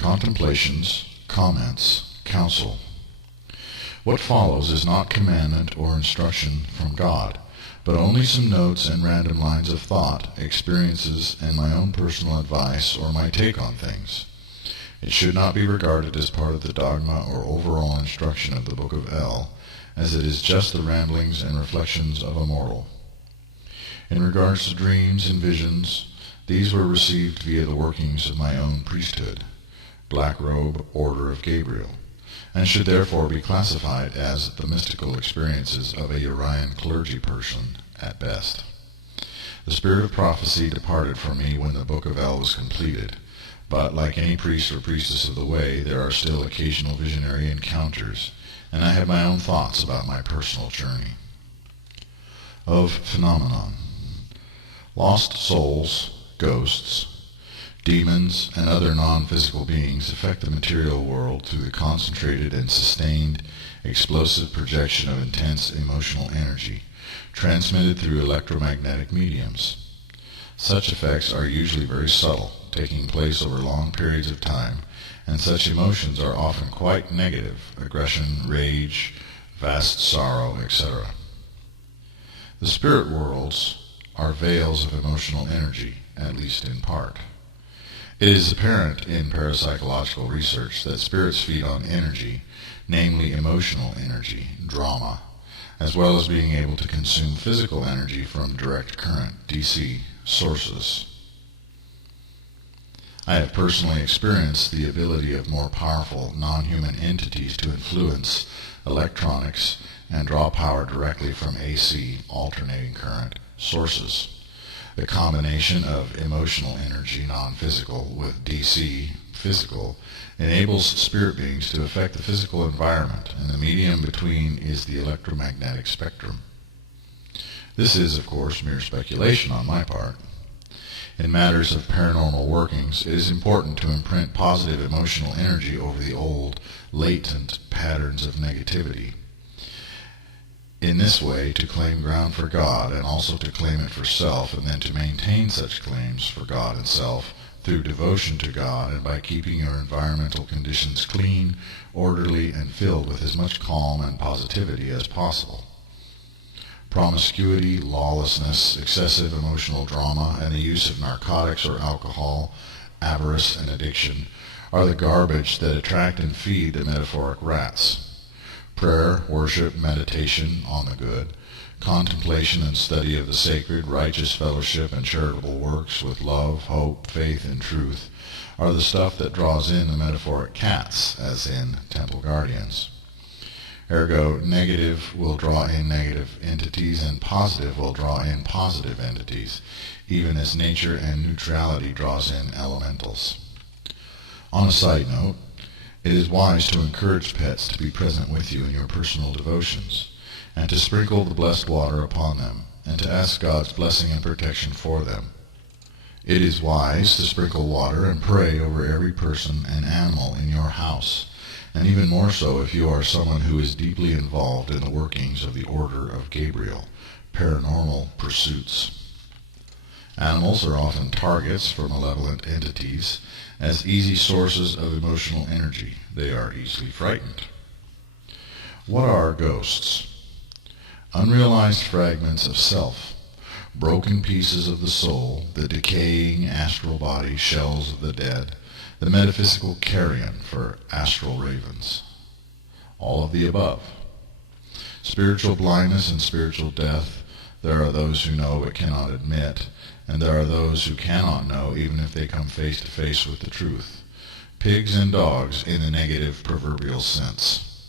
Contemplations, Comments, Counsel. What follows is not commandment or instruction from God, but only some notes and random lines of thought, experiences, and my own personal advice or my take on things. It should not be regarded as part of the dogma or overall instruction of the Book of El, as it is just the ramblings and reflections of a mortal. In regards to dreams and visions, these were received via the workings of my own priesthood, Black Robe Order of Gabriel, and should therefore be classified as the mystical experiences of a Urian clergy person at best. The spirit of prophecy departed from me when the Book of El was completed, but like any priest or priestess of the way, there are still occasional visionary encounters, and I have my own thoughts about my personal journey. Of phenomenon. Lost souls, ghosts, demons, and other non-physical beings affect the material world through the concentrated and sustained explosive projection of intense emotional energy, transmitted through electromagnetic mediums. Such effects are usually very subtle, taking place over long periods of time, and such emotions are often quite negative: aggression, rage, vast sorrow, etc. The spirit worlds are veils of emotional energy, at least in part. It is apparent in parapsychological research that spirits feed on energy, namely emotional energy, drama, as well as being able to consume physical energy from direct current, DC, sources. I have personally experienced the ability of more powerful non-human entities to influence electronics and draw power directly from AC, alternating current, sources. The combination of emotional energy, non-physical, with DC, physical, enables spirit beings to affect the physical environment, and the medium between is the electromagnetic spectrum. This is, of course, mere speculation on my part. In matters of paranormal workings, it is important to imprint positive emotional energy over the old, latent patterns of negativity. In this way, to claim ground for God, and also to claim it for self, and then to maintain such claims for God and self through devotion to God and by keeping your environmental conditions clean, orderly, and filled with as much calm and positivity as possible. Promiscuity, lawlessness, excessive emotional drama, and the use of narcotics or alcohol, avarice, and addiction are the garbage that attract and feed the metaphoric rats. Prayer, worship, meditation on the good, contemplation and study of the sacred, righteous fellowship, and charitable works with love, hope, faith, and truth are the stuff that draws in the metaphoric cats, as in temple guardians. Ergo, negative will draw in negative entities, and positive will draw in positive entities, even as nature and neutrality draws in elementals. On a side note, it is wise to encourage pets to be present with you in your personal devotions, and to sprinkle the blessed water upon them, and to ask God's blessing and protection for them. It is wise to sprinkle water and pray over every person and animal in your house, and even more so if you are someone who is deeply involved in the workings of the Order of Gabriel, paranormal pursuits. Animals are often targets for malevolent entities, as easy sources of emotional energy. They are easily frightened. What are ghosts? Unrealized fragments of self, broken pieces of the soul, the decaying astral body, shells of the dead, the metaphysical carrion for astral ravens. All of the above. Spiritual blindness and spiritual death, there are those who know but cannot admit, and there are those who cannot know even if they come face to face with the truth. Pigs and dogs in the negative proverbial sense.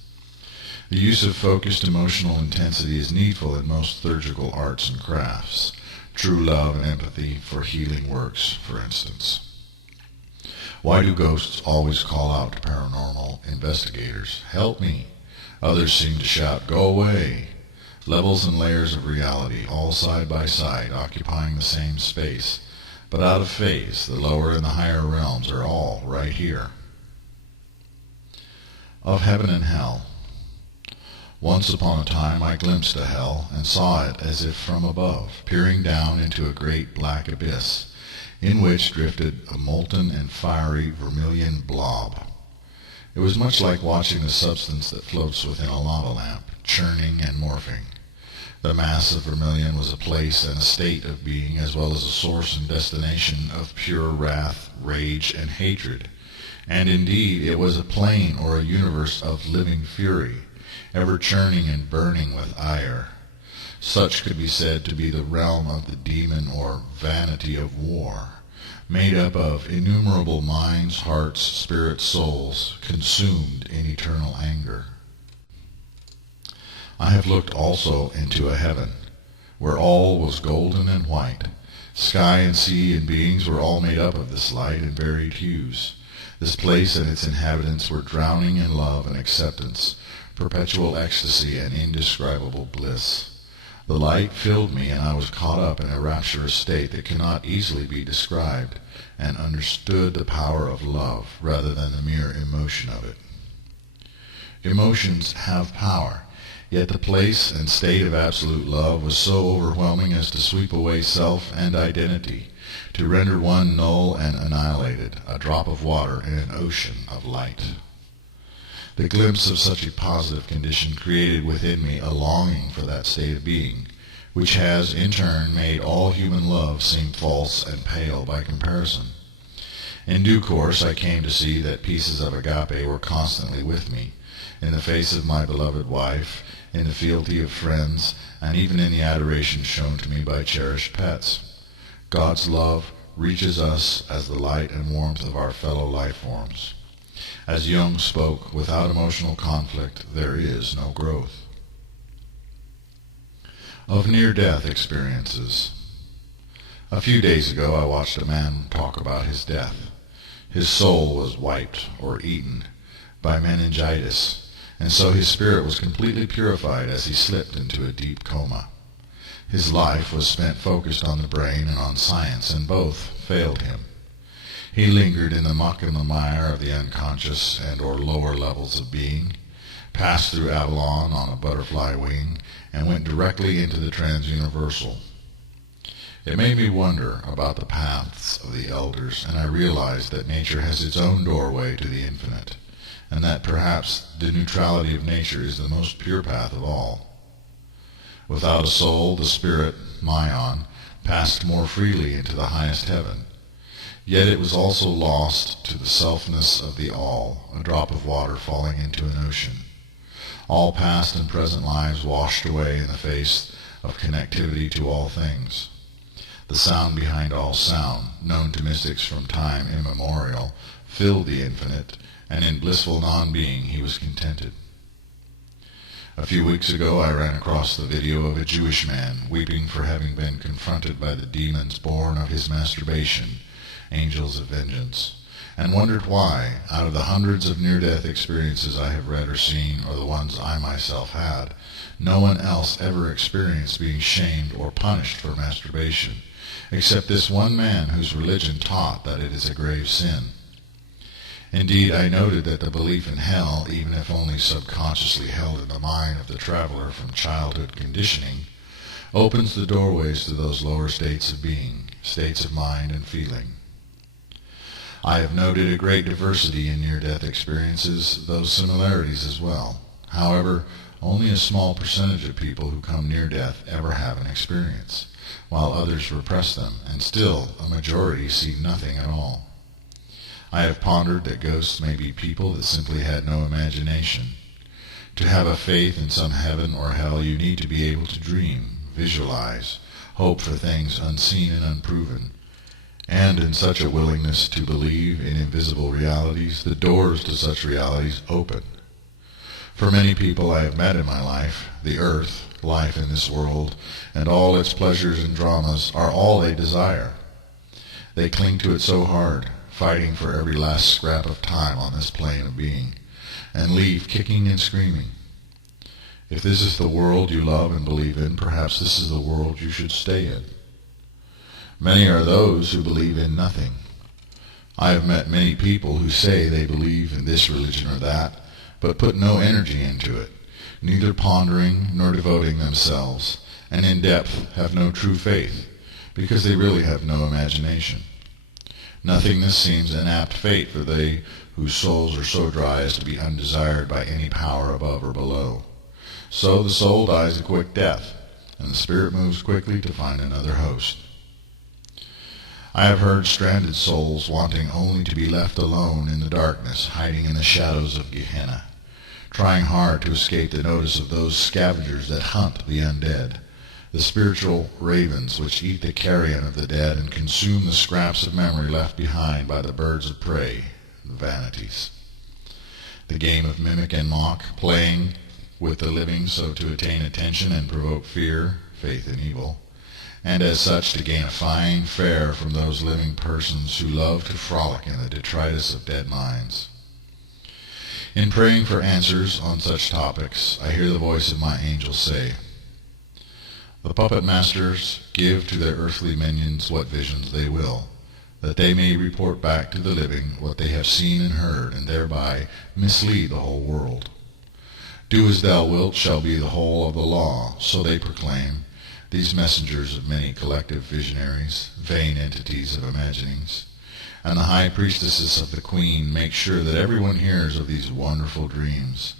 The use of focused emotional intensity is needful in most liturgical arts and crafts. True love and empathy for healing works, for instance. Why do ghosts always call out to paranormal investigators, "Help me"? Others seem to shout, "Go away." Levels and layers of reality, all side by side, occupying the same space, but out of phase. The lower and the higher realms are all right here. Of heaven and hell. Once upon a time I glimpsed a hell, and saw it as if from above, peering down into a great black abyss, in which drifted a molten and fiery vermilion blob. It was much like watching the substance that floats within a lava lamp, churning and morphing. The mass of vermilion was a place and a state of being, as well as a source and destination of pure wrath, rage, and hatred. And indeed, it was a plane or a universe of living fury, ever churning and burning with ire. Such could be said to be the realm of the demon or vanity of war, made up of innumerable minds, hearts, spirits, souls, consumed in eternal anger. I have looked also into a heaven, where all was golden and white. Sky and sea and beings were all made up of this light and varied hues. This place and its inhabitants were drowning in love and acceptance, perpetual ecstasy and indescribable bliss. The light filled me, and I was caught up in a rapturous state that cannot easily be described, and understood the power of love rather than the mere emotion of it. Emotions have power, yet the place and state of absolute love was so overwhelming as to sweep away self and identity, to render one null and annihilated, a drop of water in an ocean of light. The glimpse of such a positive condition created within me a longing for that state of being, which has, in turn, made all human love seem false and pale by comparison. In due course I came to see that pieces of agape were constantly with me, in the face of my beloved wife, in the fealty of friends, and even in the adoration shown to me by cherished pets. God's love reaches us as the light and warmth of our fellow life forms. As Jung spoke, without emotional conflict, there is no growth. Of near-death experiences. A few days ago I watched a man talk about his death. His soul was wiped or eaten by meningitis, and so his spirit was completely purified as he slipped into a deep coma. His life was spent focused on the brain and on science, and both failed him. He lingered in the muck and the mire of the unconscious and or lower levels of being, passed through Avalon on a butterfly wing, and went directly into the transuniversal. It made me wonder about the paths of the elders, and I realized that nature has its own doorway to the infinite, and that perhaps the neutrality of nature is the most pure path of all. Without a soul, the spirit, Mayan, passed more freely into the highest heaven. Yet it was also lost to the selfness of the all, a drop of water falling into an ocean. All past and present lives washed away in the face of connectivity to all things. The sound behind all sound, known to mystics from time immemorial, filled the infinite, and in blissful non-being he was contented. A few weeks ago I ran across the video of a Jewish man weeping for having been confronted by the demons born of his masturbation, Angels of Vengeance, and wondered why, out of the hundreds of near-death experiences I have read or seen, or the ones I myself had, no one else ever experienced being shamed or punished for masturbation, except this one man whose religion taught that it is a grave sin. Indeed, I noted that the belief in hell, even if only subconsciously held in the mind of the traveler from childhood conditioning, opens the doorways to those lower states of being, states of mind and feeling. I have noted a great diversity in near-death experiences, though similarities as well. However, only a small percentage of people who come near death ever have an experience, while others repress them, and still a majority see nothing at all. I have pondered that ghosts may be people that simply had no imagination. To have a faith in some heaven or hell, you need to be able to dream, visualize, hope for things unseen and unproven. And in such a willingness to believe in invisible realities, the doors to such realities open. For many people I have met in my life, the earth, life in this world, and all its pleasures and dramas are all they desire. They cling to it so hard, fighting for every last scrap of time on this plane of being, and leave kicking and screaming. If this is the world you love and believe in, perhaps this is the world you should stay in. Many are those who believe in nothing. I have met many people who say they believe in this religion or that, but put no energy into it, neither pondering nor devoting themselves, and in depth have no true faith, because they really have no imagination. Nothingness seems an apt fate for they whose souls are so dry as to be undesired by any power above or below. So the soul dies a quick death, and the spirit moves quickly to find another host. I have heard stranded souls wanting only to be left alone in the darkness, hiding in the shadows of Gehenna, trying hard to escape the notice of those scavengers that hunt the undead, the spiritual ravens which eat the carrion of the dead and consume the scraps of memory left behind by the birds of prey, the Vanities. The game of mimic and mock, playing with the living so to attain attention and provoke fear, faith in evil, and as such to gain a fine fare from those living persons who love to frolic in the detritus of dead minds. In praying for answers on such topics, I hear the voice of my angel say, "The puppet masters give to their earthly minions what visions they will, that they may report back to the living what they have seen and heard, and thereby mislead the whole world. Do as thou wilt shall be the whole of the law, so they proclaim, these messengers of many collective visionaries, vain entities of imaginings. And the high priestesses of the Queen make sure that everyone hears of these wonderful dreams,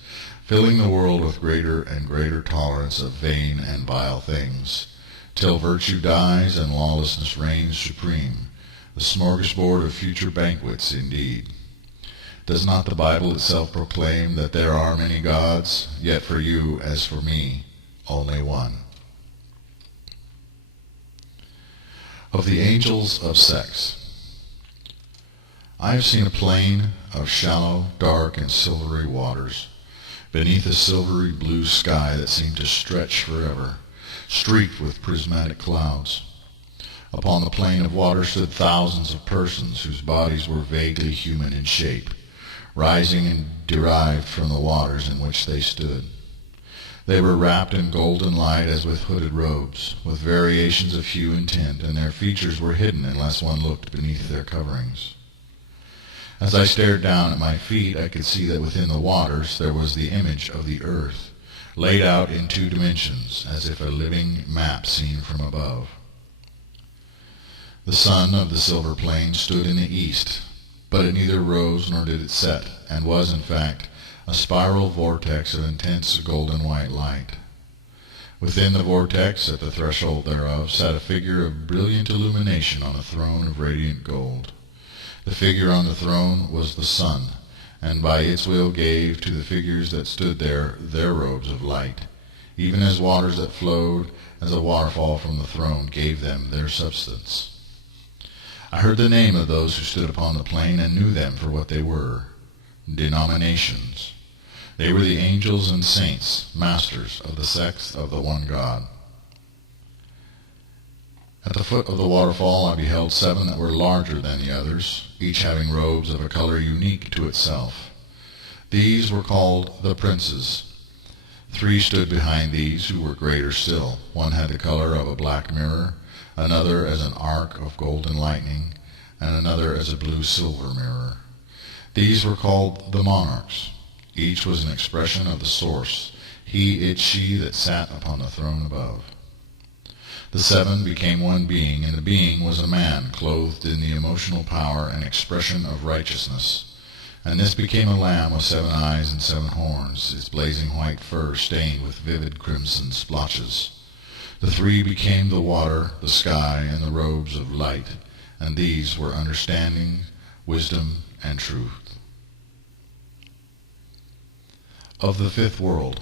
filling the world with greater and greater tolerance of vain and vile things, till virtue dies and lawlessness reigns supreme, the smorgasbord of future banquets indeed. Does not the Bible itself proclaim that there are many gods, yet for you, as for me, only one?" Of the Angels of Sects. I have seen a plain of shallow, dark, and silvery waters, beneath a silvery blue sky that seemed to stretch forever, streaked with prismatic clouds. Upon the plain of water stood thousands of persons whose bodies were vaguely human in shape, rising and derived from the waters in which they stood. They were wrapped in golden light as with hooded robes, with variations of hue and tint, and their features were hidden unless one looked beneath their coverings. As I stared down at my feet, I could see that within the waters there was the image of the earth, laid out in 2 dimensions, as if a living map seen from above. The sun of the silver plain stood in the east, but it neither rose nor did it set, and was, in fact, a spiral vortex of intense golden white light. Within the vortex, at the threshold thereof, sat a figure of brilliant illumination on a throne of radiant gold. The figure on the throne was the sun, and by its will gave to the figures that stood there their robes of light, even as waters that flowed as a waterfall from the throne gave them their substance. I heard the name of those who stood upon the plain and knew them for what they were, denominations. They were the angels and saints, masters of the sects of the one God. At the foot of the waterfall I beheld 7 that were larger than the others, each having robes of a color unique to itself. These were called the princes. 3 stood behind these, who were greater still. One had the color of a black mirror, another as an arc of golden lightning, and another as a blue-silver mirror. These were called the monarchs. Each was an expression of the source, he, it, she that sat upon the throne above. The 7 became one being, and the being was a man clothed in the emotional power and expression of righteousness. And this became a lamb with 7 eyes and 7 horns, its blazing white fur stained with vivid crimson splotches. The 3 became the water, the sky, and the robes of light, and these were understanding, wisdom, and truth. Of the 5th world.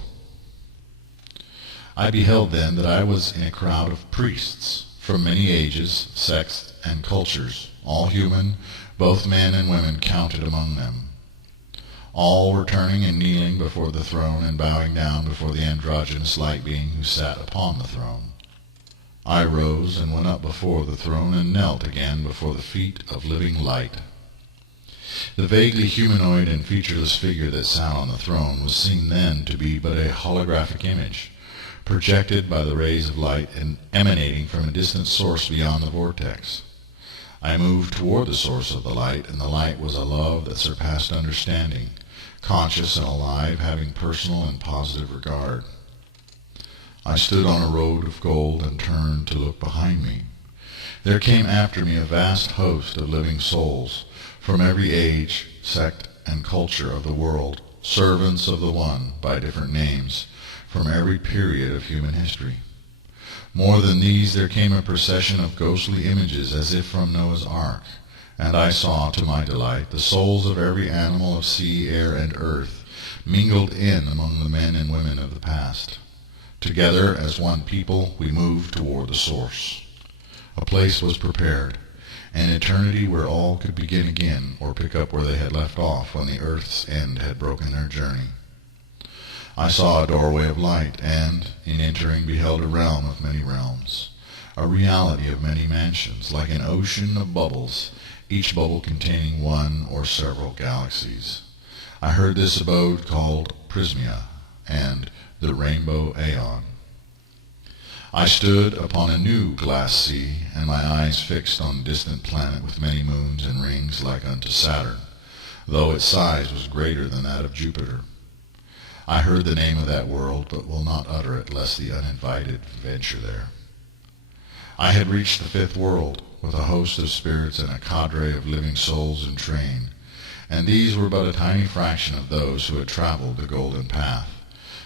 I beheld then that I was in a crowd of priests, from many ages, sects, and cultures, all human, both men and women counted among them. All were turning and kneeling before the throne and bowing down before the androgynous light being who sat upon the throne. I rose and went up before the throne and knelt again before the feet of living light. The vaguely humanoid and featureless figure that sat on the throne was seen then to be but a holographic image, projected by the rays of light and emanating from a distant source beyond the vortex. I moved toward the source of the light, and the light was a love that surpassed understanding, conscious and alive, having personal and positive regard. I stood on a road of gold and turned to look behind me. There came after me a vast host of living souls, from every age, sect, and culture of the world, servants of the One by different names, from every period of human history. More than these, there came a procession of ghostly images as if from Noah's ark, and I saw, to my delight, the souls of every animal of sea, air, and earth, mingled in among the men and women of the past. Together, as one people, we moved toward the source. A place was prepared, an eternity where all could begin again or pick up where they had left off when the earth's end had broken their journey. I saw a doorway of light, and, in entering, beheld a realm of many realms, a reality of many mansions, like an ocean of bubbles, each bubble containing one or several galaxies. I heard this abode called Prismia, and the Rainbow Aeon. I stood upon a new glass sea, and my eyes fixed on a distant planet with many moons and rings like unto Saturn, though its size was greater than that of Jupiter. I heard the name of that world, but will not utter it, lest the uninvited venture there. I had reached the fifth world, with a host of spirits and a cadre of living souls in train, and these were but a tiny fraction of those who had traveled the golden path,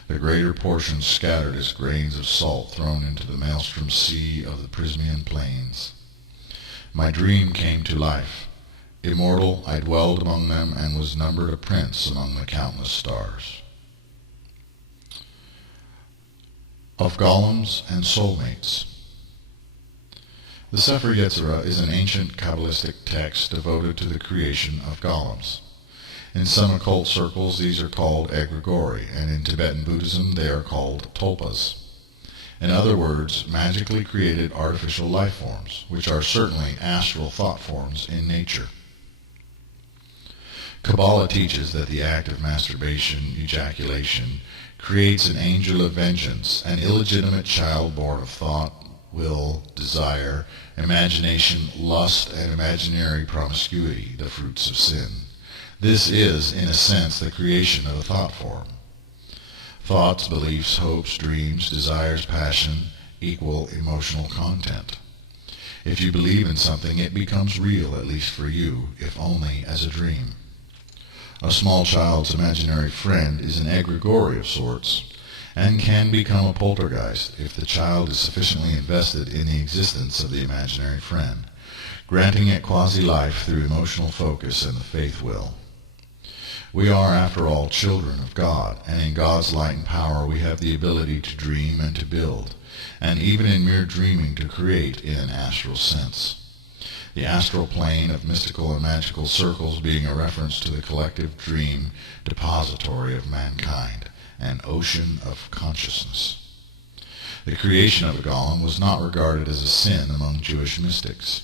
the greater portion scattered as grains of salt thrown into the maelstrom sea of the Prismian plains. My dream came to life. Immortal, I dwelled among them, and was numbered a prince among the countless stars. Of Golems and Soulmates. The Sefer Yetzirah is an ancient Kabbalistic text devoted to the creation of golems. In some occult circles these are called egregori, and in Tibetan Buddhism they are called tulpas. In other words, magically created artificial life forms, which are certainly astral thought forms in nature. Kabbalah teaches that the act of masturbation, ejaculation, creates an angel of vengeance, an illegitimate child born of thought, will, desire, imagination, lust, and imaginary promiscuity, the fruits of sin. This is, in a sense, the creation of a thought form. Thoughts, beliefs, hopes, dreams, desires, passion equal emotional content. If you believe in something, it becomes real, at least for you, if only as a dream. A small child's imaginary friend is an egregore of sorts, and can become a poltergeist if the child is sufficiently invested in the existence of the imaginary friend, granting it quasi-life through emotional focus and the faith will. We are, after all, children of God, and in God's light and power we have the ability to dream and to build, and even in mere dreaming to create in an astral sense. The astral plane of mystical and magical circles being a reference to the collective dream depository of mankind, an ocean of consciousness. The creation of a golem was not regarded as a sin among Jewish mystics,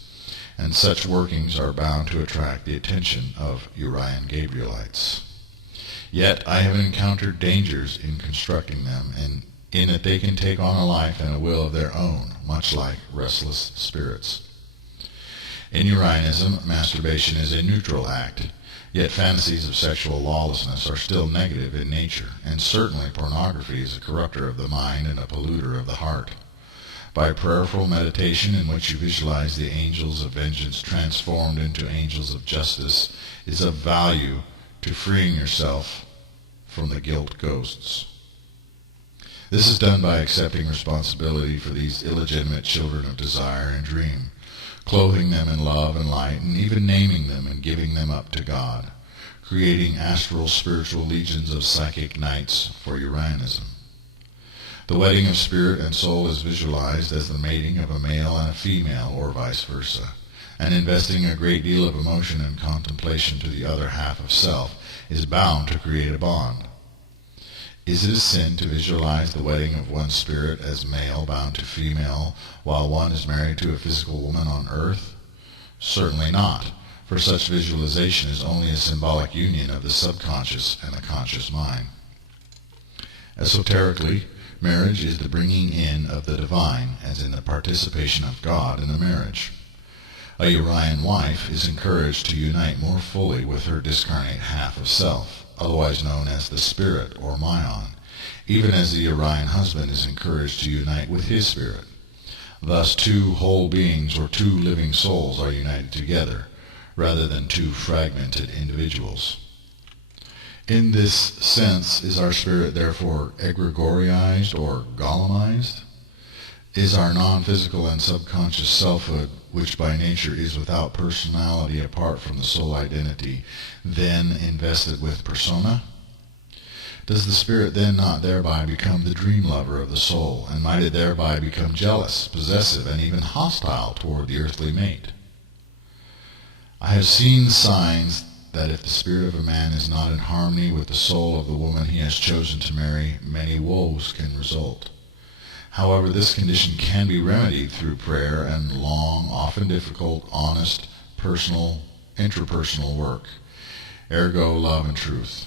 and such workings are bound to attract the attention of Urian Gabrielites. Yet I have encountered dangers in constructing them, and in that they can take on a life and a will of their own, much like restless spirits. In Urianism, masturbation is a neutral act, yet fantasies of sexual lawlessness are still negative in nature, and certainly pornography is a corrupter of the mind and a polluter of the heart. By prayerful meditation in which you visualize the angels of vengeance transformed into angels of justice is of value to freeing yourself from the guilt ghosts. This is done by accepting responsibility for these illegitimate children of desire and dream, clothing them in love and light, and even naming them and giving them up to God, creating astral spiritual legions of psychic knights for Urianism. The wedding of spirit and soul is visualized as the mating of a male and a female, or vice versa, and investing a great deal of emotion and contemplation to the other half of self is bound to create a bond. Is it a sin to visualize the wedding of one spirit as male bound to female while one is married to a physical woman on earth? Certainly not, for such visualization is only a symbolic union of the subconscious and the conscious mind. Esoterically, marriage is the bringing in of the divine, as in the participation of God in the marriage. A Urian wife is encouraged to unite more fully with her discarnate half of self, otherwise known as the spirit or Mayan, even as the Urian husband is encouraged to unite with his spirit. Thus, two whole beings or two living souls are united together, rather than two fragmented individuals. In this sense, is our spirit therefore egregoriized or golemized? Is our non-physical and subconscious selfhood, which by nature is without personality apart from the soul identity, then invested with persona? Does the spirit then not thereby become the dream lover of the soul, and might it thereby become jealous, possessive, and even hostile toward the earthly mate? I have seen signs that if the spirit of a man is not in harmony with the soul of the woman he has chosen to marry, many woes can result. However, this condition can be remedied through prayer and long, often difficult, honest, personal, interpersonal work, ergo love and truth,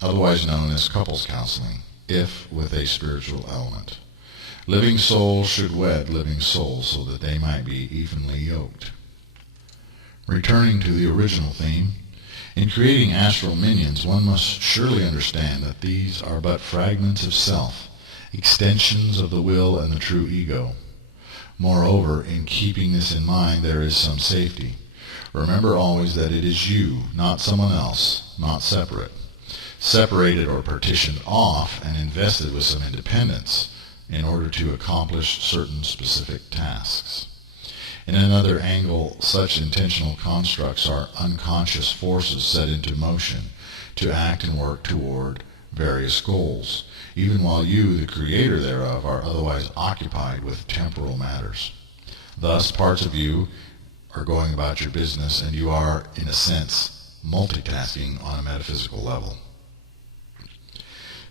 otherwise known as couples counseling, if with a spiritual element. Living souls should wed living souls so that they might be evenly yoked. Returning to the original theme, in creating astral minions, one must surely understand that these are but fragments of self, extensions of the will and the true ego. Moreover, in keeping this in mind, there is some safety. Remember always that it is you, not someone else, not separate, separated or partitioned off and invested with some independence in order to accomplish certain specific tasks. In another angle, such intentional constructs are unconscious forces set into motion to act and work toward various goals, even while you, the creator thereof, are otherwise occupied with temporal matters. Thus, parts of you are going about your business, and you are, in a sense, multitasking on a metaphysical level.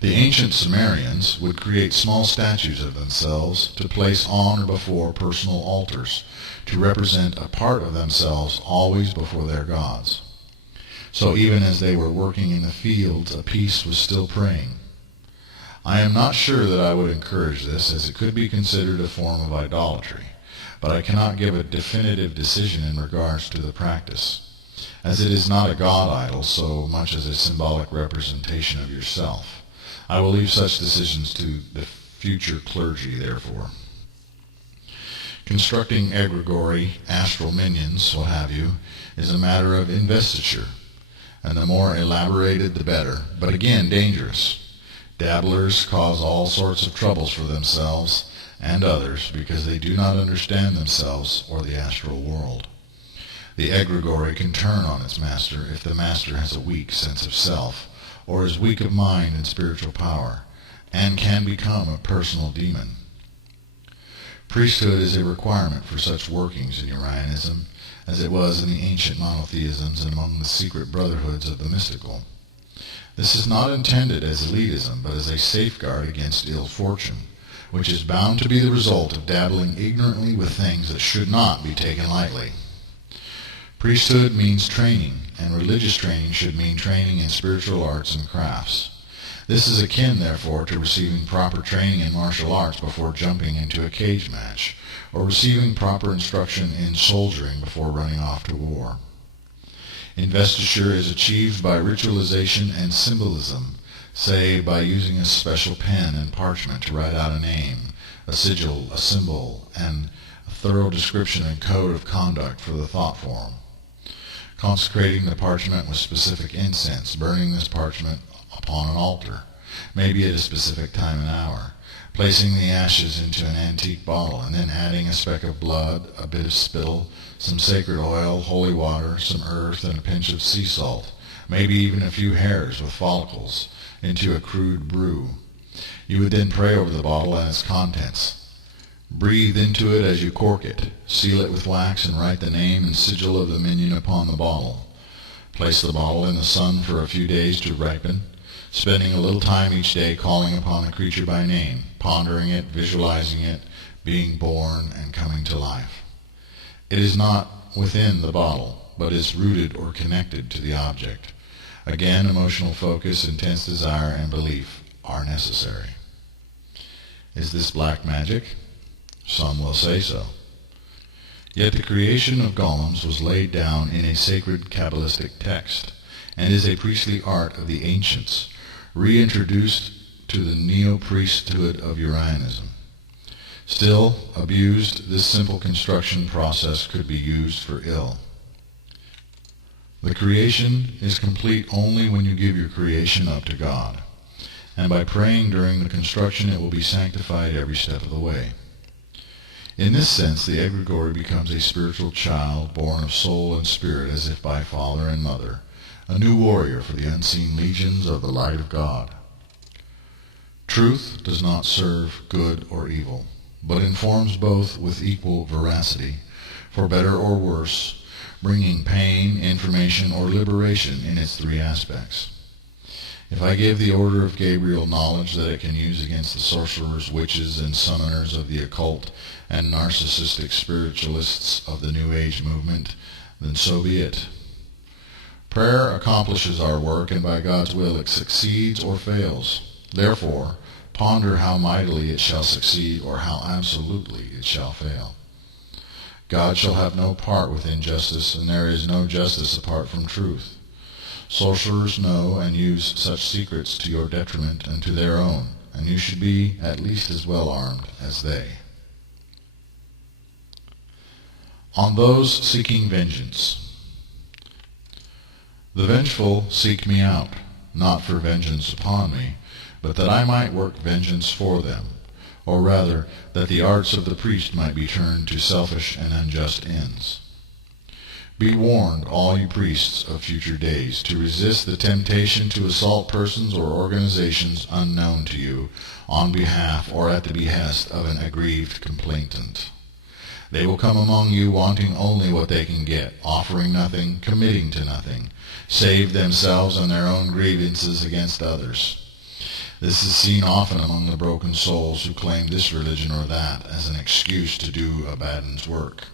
The ancient Sumerians would create small statues of themselves to place on or before personal altars, to represent a part of themselves always before their gods. So even as they were working in the fields, a piece was still praying. I am not sure that I would encourage this, as it could be considered a form of idolatry, but I cannot give a definitive decision in regards to the practice, as it is not a god idol so much as a symbolic representation of yourself. I will leave such decisions to the future clergy, therefore. Constructing egregore, astral minions, what have you, is a matter of investiture, and the more elaborated the better, but again dangerous. Dabblers cause all sorts of troubles for themselves and others because they do not understand themselves or the astral world. The egregore can turn on its master if the master has a weak sense of self, or is weak of mind and spiritual power, and can become a personal demon. Priesthood is a requirement for such workings in Urianism, as it was in the ancient monotheisms and among the secret brotherhoods of the mystical. This is not intended as elitism, but as a safeguard against ill fortune, which is bound to be the result of dabbling ignorantly with things that should not be taken lightly. Priesthood means training, and religious training should mean training in spiritual arts and crafts. This is akin, therefore, to receiving proper training in martial arts before jumping into a cage match, or receiving proper instruction in soldiering before running off to war. Investiture is achieved by ritualization and symbolism, say by using a special pen and parchment to write out a name, a sigil, a symbol, and a thorough description and code of conduct for the thought form. Consecrating the parchment with specific incense, burning this parchment upon an altar, maybe at a specific time and hour, placing the ashes into an antique bottle, and then adding a speck of blood, a bit of spittle, some sacred oil, holy water, some earth, and a pinch of sea salt, maybe even a few hairs with follicles, into a crude brew. You would then pray over the bottle and its contents. Breathe into it as you cork it, seal it with wax, and write the name and sigil of the minion upon the bottle. Place the bottle in the sun for a few days to ripen, spending a little time each day calling upon the creature by name, pondering it, visualizing it, being born and coming to life. It is not within the bottle, but is rooted or connected to the object. Again, emotional focus, intense desire, and belief are necessary. Is this black magic? Some will say so. Yet the creation of golems was laid down in a sacred Kabbalistic text, and is a priestly art of the ancients, reintroduced to the neo-priesthood of Urianism. Still, abused, this simple construction process could be used for ill. The creation is complete only when you give your creation up to God, and by praying during the construction it will be sanctified every step of the way. In this sense, the egregore becomes a spiritual child born of soul and spirit as if by father and mother, a new warrior for the unseen legions of the light of God. Truth does not serve good or evil, but informs both with equal veracity, for better or worse, bringing pain, information, or liberation in its three aspects. If I gave the order of Gabriel knowledge that it can use against the sorcerers, witches, and summoners of the occult and narcissistic spiritualists of the New Age movement, then so be it. Prayer accomplishes our work, and by God's will it succeeds or fails. Therefore, ponder how mightily it shall succeed or how absolutely it shall fail. God shall have no part with injustice, and there is no justice apart from truth. Sorcerers know and use such secrets to your detriment and to their own, and you should be at least as well armed as they. On those seeking vengeance. The vengeful seek me out, not for vengeance upon me, but that I might work vengeance for them, or rather, that the arts of the priest might be turned to selfish and unjust ends. Be warned, all you priests of future days, to resist the temptation to assault persons or organizations unknown to you, on behalf or at the behest of an aggrieved complainant. They will come among you wanting only what they can get, offering nothing, committing to nothing, save themselves and their own grievances against others. This is seen often among the broken souls who claim this religion or that as an excuse to do Abaddon's work.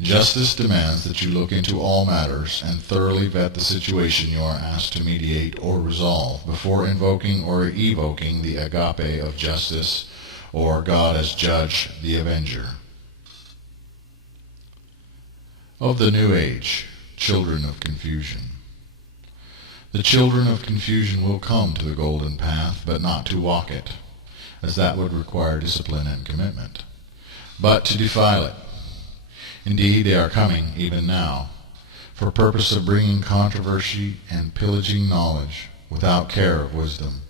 Justice demands that you look into all matters and thoroughly vet the situation you are asked to mediate or resolve before invoking or evoking the agape of justice, or God as judge, the avenger. Of the New Age, children of confusion. The children of confusion will come to the golden path, but not to walk it, as that would require discipline and commitment, but to defile it. Indeed, they are coming, even now, for purpose of bringing controversy and pillaging knowledge, without care of wisdom,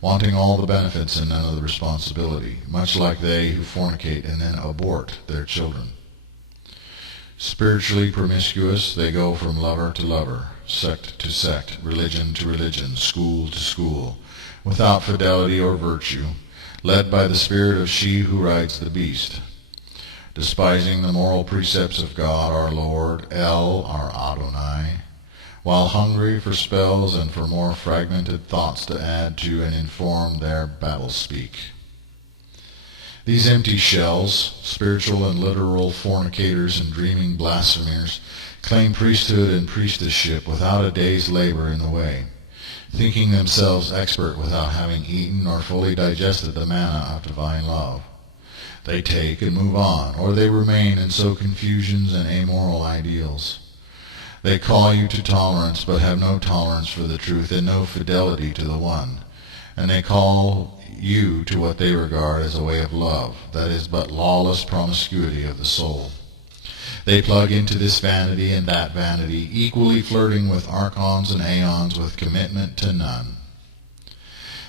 wanting all the benefits and none of the responsibility, much like they who fornicate and then abort their children. Spiritually promiscuous, they go from lover to lover, sect to sect, religion to religion, school to school, without fidelity or virtue, led by the spirit of she who rides the beast, despising the moral precepts of God our Lord, El, our Adonai, while hungry for spells and for more fragmented thoughts to add to and inform their babble-speak. These empty shells, spiritual and literal fornicators and dreaming blasphemers, claim priesthood and priestessship without a day's labor in the way, thinking themselves expert without having eaten or fully digested the manna of divine love. They take and move on, or they remain and sow confusions and amoral ideals. They call you to tolerance, but have no tolerance for the truth and no fidelity to the one, and they call you to what they regard as a way of love, that is but lawless promiscuity of the soul. They plug into this vanity and that vanity, equally flirting with archons and aeons with commitment to none.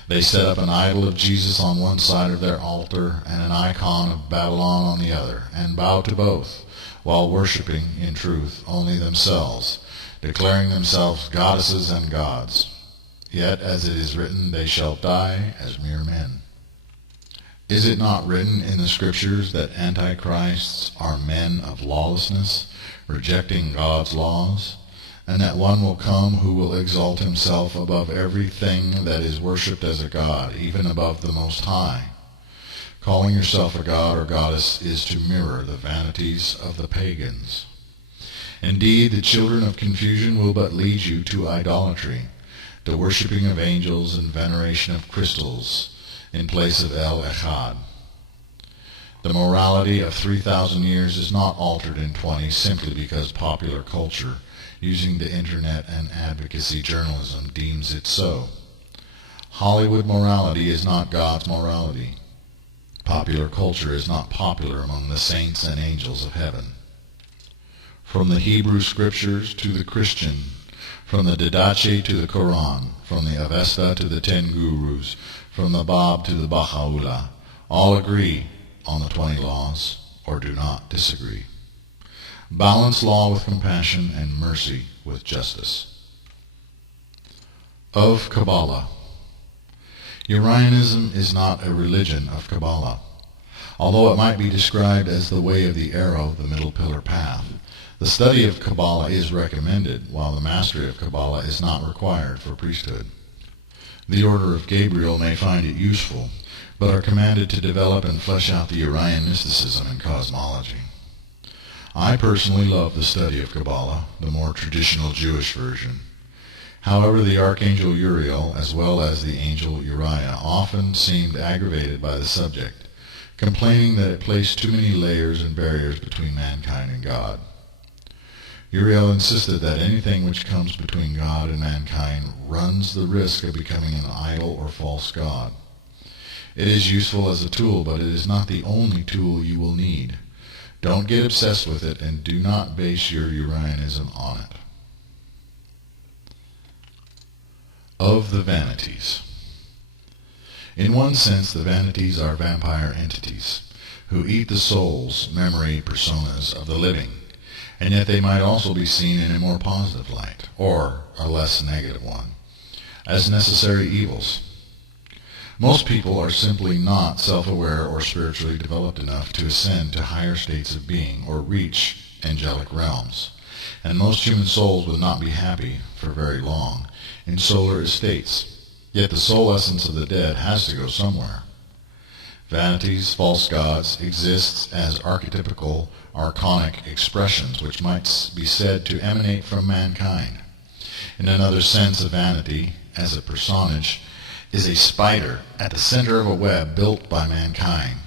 They set up an idol of Jesus on one side of their altar and an icon of Babylon on the other, and bow to both, while worshipping, in truth, only themselves, declaring themselves goddesses and gods. Yet, as it is written, they shall die as mere men. Is it not written in the Scriptures that antichrists are men of lawlessness, rejecting God's laws, and that one will come who will exalt himself above everything that is worshipped as a god, even above the Most High? Calling yourself a god or goddess is to mirror the vanities of the pagans. Indeed, the children of confusion will but lead you to idolatry, the worshipping of angels and veneration of crystals in place of El Echad. The morality of 3,000 years is not altered in 20 simply because popular culture, using the internet and advocacy journalism, deems it so. Hollywood morality is not God's morality. Popular culture is not popular among the saints and angels of heaven. From the Hebrew Scriptures to the Christian, from the Didache to the Quran, from the Avesta to the 10 Gurus, from the Bab to the Baha'u'llah, all agree on the 20 laws, or do not disagree. Balance law with compassion and mercy with justice. Of Kabbalah. Urianism is not a religion of Kabbalah. Although it might be described as the way of the arrow, the middle pillar path, the study of Kabbalah is recommended, while the mastery of Kabbalah is not required for priesthood. The Order of Gabriel may find it useful, but are commanded to develop and flesh out the Urian mysticism and cosmology. I personally love the study of Kabbalah, the more traditional Jewish version. However, the Archangel Uriel, as well as the angel Uriah, often seemed aggravated by the subject, complaining that it placed too many layers and barriers between mankind and God. Uriel insisted that anything which comes between God and mankind runs the risk of becoming an idol or false god. It is useful as a tool, but it is not the only tool you will need. Don't get obsessed with it, and do not base your Urianism on it. Of the Vanities. In one sense, the Vanities are vampire entities who eat the souls, memory, personas of the living, and yet they might also be seen in a more positive light, or a less negative one, as necessary evils. Most people are simply not self-aware or spiritually developed enough to ascend to higher states of being or reach angelic realms, and most human souls will not be happy for very long in solar estates. Yet the soul essence of the dead has to go somewhere. Vanities, false gods, exists as archetypical, archonic expressions which might be said to emanate from mankind. In another sense, a vanity, as a personage, is a spider at the center of a web built by mankind,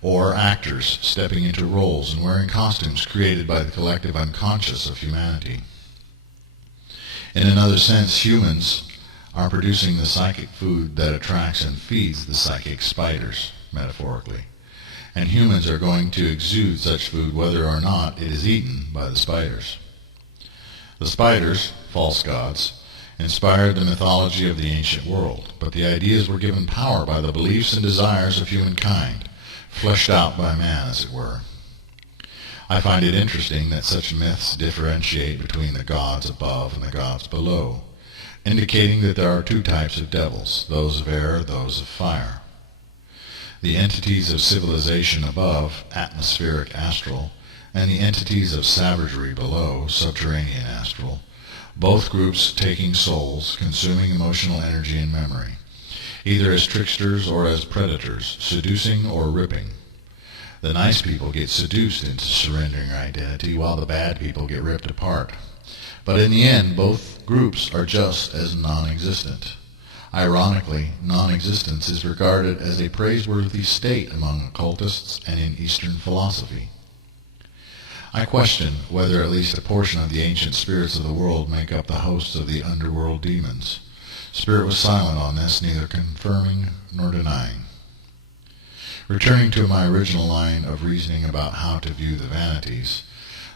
or actors stepping into roles and wearing costumes created by the collective unconscious of humanity. In another sense, humans are producing the psychic food that attracts and feeds the psychic spiders, metaphorically, and humans are going to exude such food whether or not it is eaten by the spiders. The spiders, false gods, inspired the mythology of the ancient world, but the ideas were given power by the beliefs and desires of humankind, fleshed out by man, as it were. I find it interesting that such myths differentiate between the gods above and the gods below, indicating that there are two types of devils, those of air, those of fire. The entities of civilization above, atmospheric astral, and the entities of savagery below, subterranean astral, both groups taking souls, consuming emotional energy and memory, either as tricksters or as predators, seducing or ripping. The nice people get seduced into surrendering identity, while the bad people get ripped apart. But in the end, both groups are just as non-existent. Ironically, non-existence is regarded as a praiseworthy state among occultists and in Eastern philosophy. I question whether at least a portion of the ancient spirits of the world make up the hosts of the underworld demons. Spirit was silent on this, neither confirming nor denying. Returning to my original line of reasoning about how to view the vanities,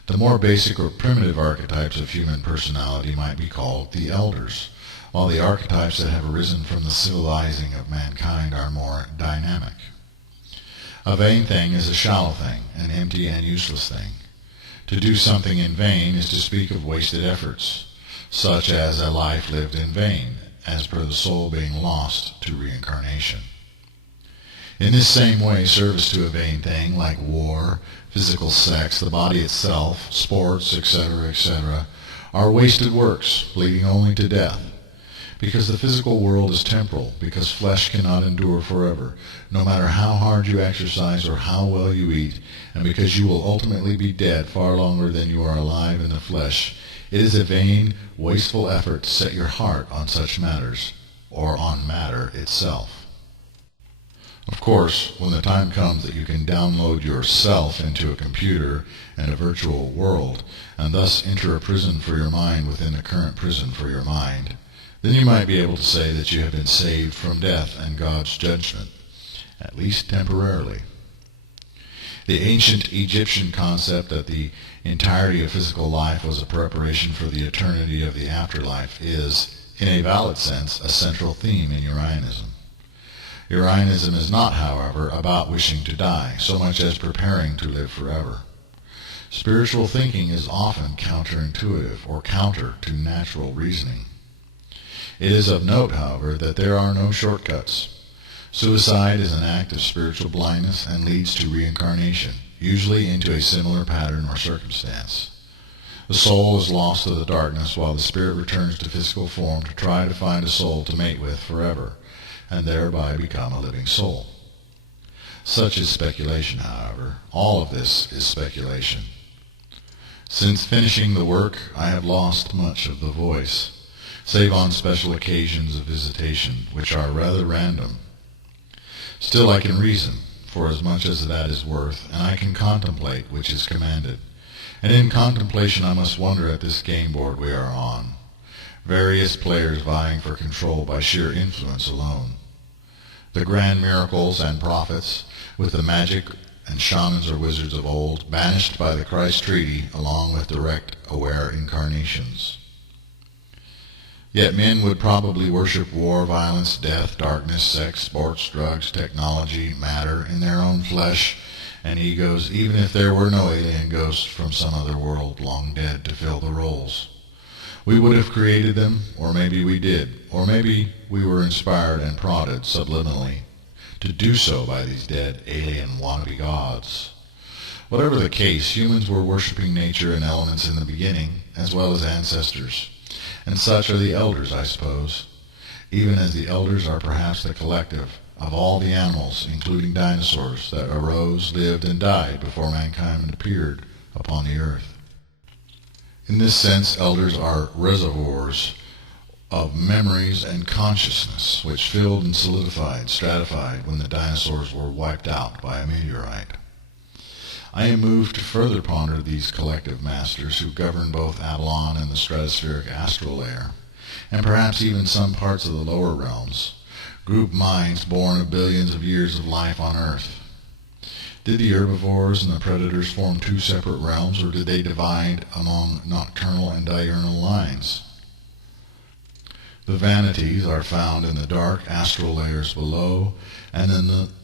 the more basic or primitive archetypes of human personality might be called the elders, while the archetypes that have arisen from the civilizing of mankind are more dynamic. A vain thing is a shallow thing, an empty and useless thing. To do something in vain is to speak of wasted efforts, such as a life lived in vain, as per the soul being lost to reincarnation. In this same way, service to a vain thing, like war, physical sex, the body itself, sports, etc., etc., are wasted works, leading only to death. Because the physical world is temporal, because flesh cannot endure forever, no matter how hard you exercise or how well you eat, and because you will ultimately be dead far longer than you are alive in the flesh, it is a vain, wasteful effort to set your heart on such matters, or on matter itself. Of course, when the time comes that you can download yourself into a computer and a virtual world, and thus enter a prison for your mind within the current prison for your mind, then you might be able to say that you have been saved from death and God's judgment, at least temporarily. The ancient Egyptian concept that the entirety of physical life was a preparation for the eternity of the afterlife is, in a valid sense, a central theme in Urianism. Urianism is not, however, about wishing to die, so much as preparing to live forever. Spiritual thinking is often counterintuitive or counter to natural reasoning. It is of note, however, that there are no shortcuts. Suicide is an act of spiritual blindness and leads to reincarnation, usually into a similar pattern or circumstance. The soul is lost to the darkness while the spirit returns to physical form to try to find a soul to mate with forever, and thereby become a living soul. Such is speculation, however. All of this is speculation. Since finishing the work, I have lost much of the voice, save on special occasions of visitation, which are rather random. Still I can reason, for as much as that is worth, and I can contemplate, which is commanded. And in contemplation I must wonder at this game board we are on, various players vying for control by sheer influence alone. The grand miracles and prophets, with the magic and shamans or wizards of old, banished by the Christ Treaty, along with direct, aware incarnations. Yet men would probably worship war, violence, death, darkness, sex, sports, drugs, technology, matter, in their own flesh and egos, even if there were no alien ghosts from some other world long dead to fill the roles. We would have created them, or maybe we did, or maybe we were inspired and prodded subliminally to do so by these dead alien wannabe gods. Whatever the case, humans were worshipping nature and elements in the beginning, as well as ancestors. And such are the elders, I suppose, even as the elders are perhaps the collective of all the animals, including dinosaurs, that arose, lived, and died before mankind appeared upon the earth. In this sense, elders are reservoirs of memories and consciousness, which filled and solidified, stratified, when the dinosaurs were wiped out by a meteorite. I am moved to further ponder these collective masters who govern both Avalon and the stratospheric astral layer, and perhaps even some parts of the lower realms, group minds born of billions of years of life on Earth. Did the herbivores and the predators form two separate realms, or did they divide among nocturnal and diurnal lines? The Vanities are found in the dark astral layers below, and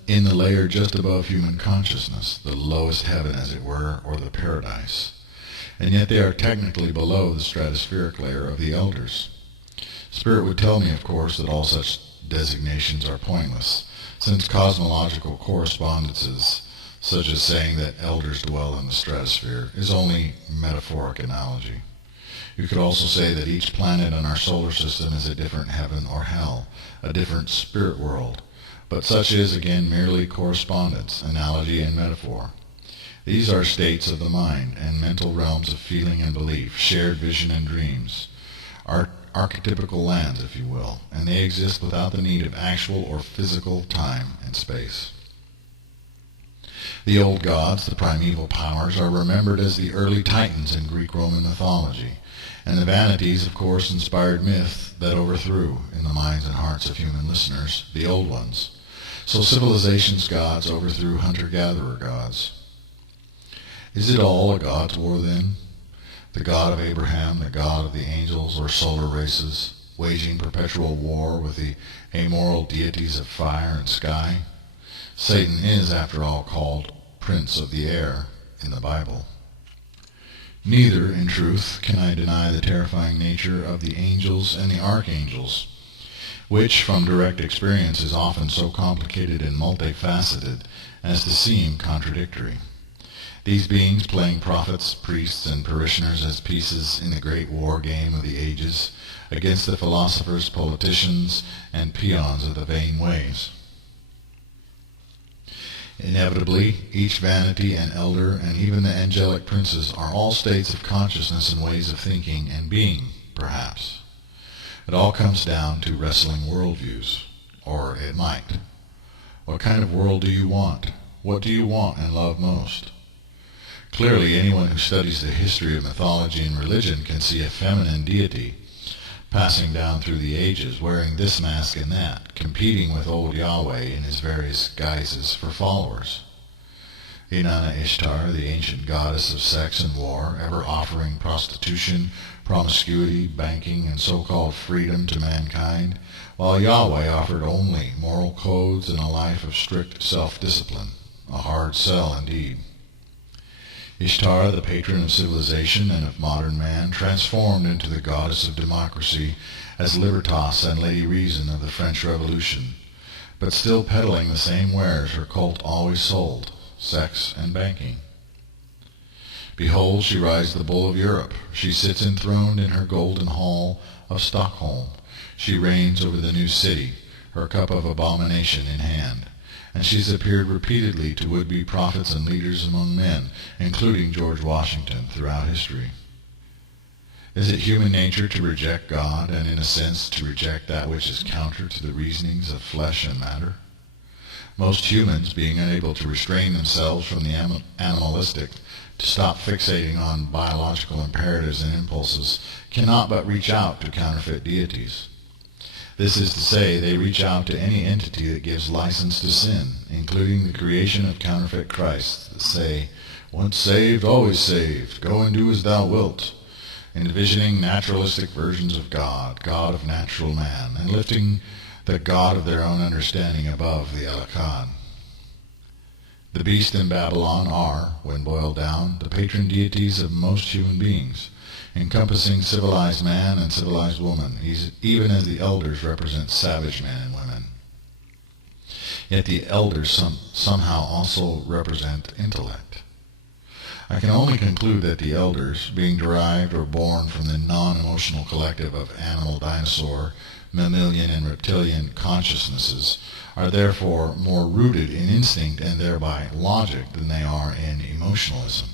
in the layer just above human consciousness, the lowest heaven, as it were, or the paradise. And yet they are technically below the stratospheric layer of the elders. Spirit would tell me, of course, that all such designations are pointless, since cosmological correspondences, such as saying that elders dwell in the stratosphere, is only metaphoric analogy. You could also say that each planet in our solar system is a different heaven or hell, a different spirit world, but such is, again, merely correspondence, analogy, and metaphor. These are states of the mind and mental realms of feeling and belief, shared vision and dreams, archetypical lands, if you will, and they exist without the need of actual or physical time and space. The old gods, the primeval powers, are remembered as the early Titans in Greek-Roman mythology, and the Vanities, of course, inspired myth that overthrew, in the minds and hearts of human listeners, the old ones. So civilization's gods overthrew hunter-gatherer gods. Is it all a god's war, then? The God of Abraham, the God of the angels or solar races, waging perpetual war with the amoral deities of fire and sky? Satan is, after all, called Prince of the Air in the Bible. Neither, in truth, can I deny the terrifying nature of the angels and the archangels, which, from direct experience, is often so complicated and multifaceted as to seem contradictory. These beings playing prophets, priests, and parishioners as pieces in the great war game of the ages against the philosophers, politicians, and peons of the vain ways. Inevitably, each vanity and elder, and even the angelic princes, are all states of consciousness and ways of thinking and being, perhaps. It all comes down to wrestling worldviews, or it might. What kind of world do you want? What do you want and love most? Clearly, anyone who studies the history of mythology and religion can see a feminine deity passing down through the ages, wearing this mask and that, competing with old Yahweh in his various guises for followers. Inanna Ishtar, the ancient goddess of sex and war, ever offering prostitution, promiscuity, banking, and so-called freedom to mankind, while Yahweh offered only moral codes and a life of strict self-discipline, a hard sell indeed. Ishtar, the patron of civilization and of modern man, transformed into the goddess of democracy as Libertas and Lady Reason of the French Revolution, but still peddling the same wares her cult always sold, sex and banking. Behold, she rides the bull of Europe. She sits enthroned in her golden hall of Stockholm. She reigns over the new city, her cup of abomination in hand. And she's appeared repeatedly to would-be prophets and leaders among men, including George Washington, throughout history. Is it human nature to reject God, and in a sense to reject that which is counter to the reasonings of flesh and matter? Most humans, being unable to restrain themselves from the animalistic, to stop fixating on biological imperatives and impulses, cannot but reach out to counterfeit deities. This is to say, they reach out to any entity that gives license to sin, including the creation of counterfeit Christs that say, "Once saved, always saved, go and do as thou wilt," envisioning naturalistic versions of God, God of natural man, and lifting the God of their own understanding above the Elyon. The beast and Babylon are, when boiled down, the patron deities of most human beings, encompassing civilized man and civilized woman, even as the elders represent savage men and women. Yet the elders somehow also represent intellect. I can only conclude that the elders, being derived or born from the non-emotional collective of animal, dinosaur, mammalian, and reptilian consciousnesses, are therefore more rooted in instinct and thereby logic than they are in emotionalism.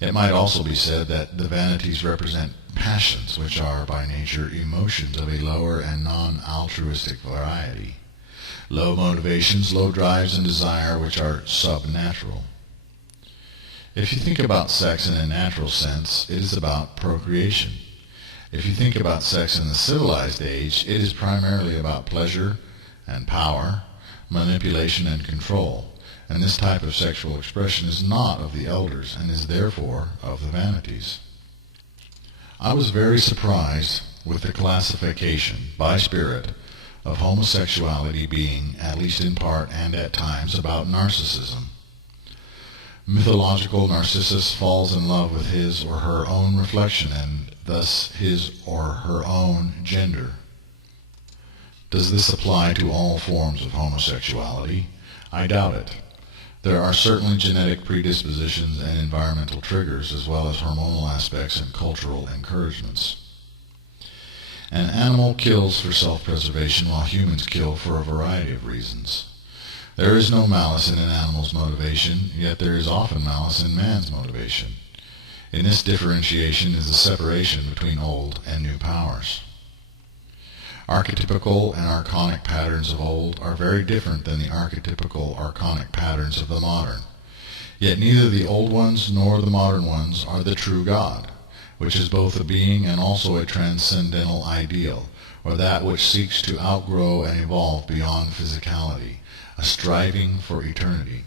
It might also be said that the vanities represent passions, which are by nature emotions of a lower and non-altruistic variety. Low motivations, low drives, and desire, which are subnatural. If you think about sex in a natural sense, it is about procreation. If you think about sex in the civilized age, it is primarily about pleasure and power, manipulation and control. And this type of sexual expression is not of the elders and is therefore of the vanities. I was very surprised with the classification, by spirit, of homosexuality being, at least in part and at times, about narcissism. Mythological Narcissus falls in love with his or her own reflection and thus his or her own gender. Does this apply to all forms of homosexuality? I doubt it. There are certainly genetic predispositions and environmental triggers, as well as hormonal aspects and cultural encouragements. An animal kills for self-preservation, while humans kill for a variety of reasons. There is no malice in an animal's motivation, yet there is often malice in man's motivation. In this differentiation is the separation between old and new powers. Archetypical and archonic patterns of old are very different than the archetypical archonic patterns of the modern. Yet neither the old ones nor the modern ones are the true God, which is both a being and also a transcendental ideal, or that which seeks to outgrow and evolve beyond physicality, a striving for eternity.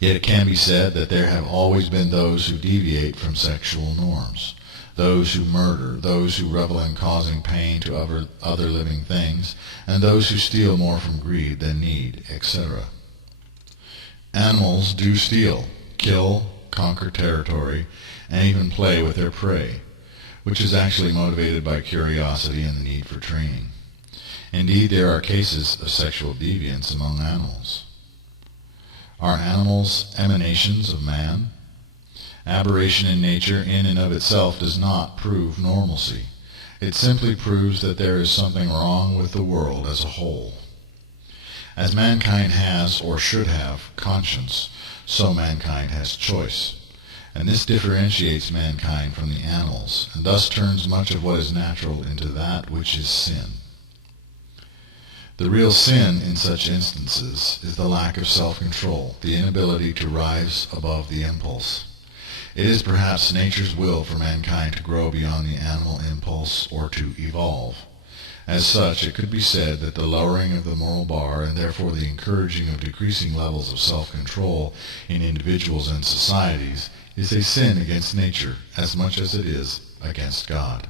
Yet it can be said that there have always been those who deviate from sexual norms, those who murder, those who revel in causing pain to other living things, and those who steal more from greed than need, etc. Animals do steal, kill, conquer territory, and even play with their prey, which is actually motivated by curiosity and the need for training. Indeed, there are cases of sexual deviance among animals. Are animals emanations of man? Aberration in nature in and of itself does not prove normalcy. It simply proves that there is something wrong with the world as a whole. As mankind has, or should have, conscience, so mankind has choice. And this differentiates mankind from the animals, and thus turns much of what is natural into that which is sin. The real sin in such instances is the lack of self-control, the inability to rise above the impulse. It is perhaps nature's will for mankind to grow beyond the animal impulse or to evolve. As such, it could be said that the lowering of the moral bar, and therefore the encouraging of decreasing levels of self-control in individuals and societies, is a sin against nature as much as it is against God.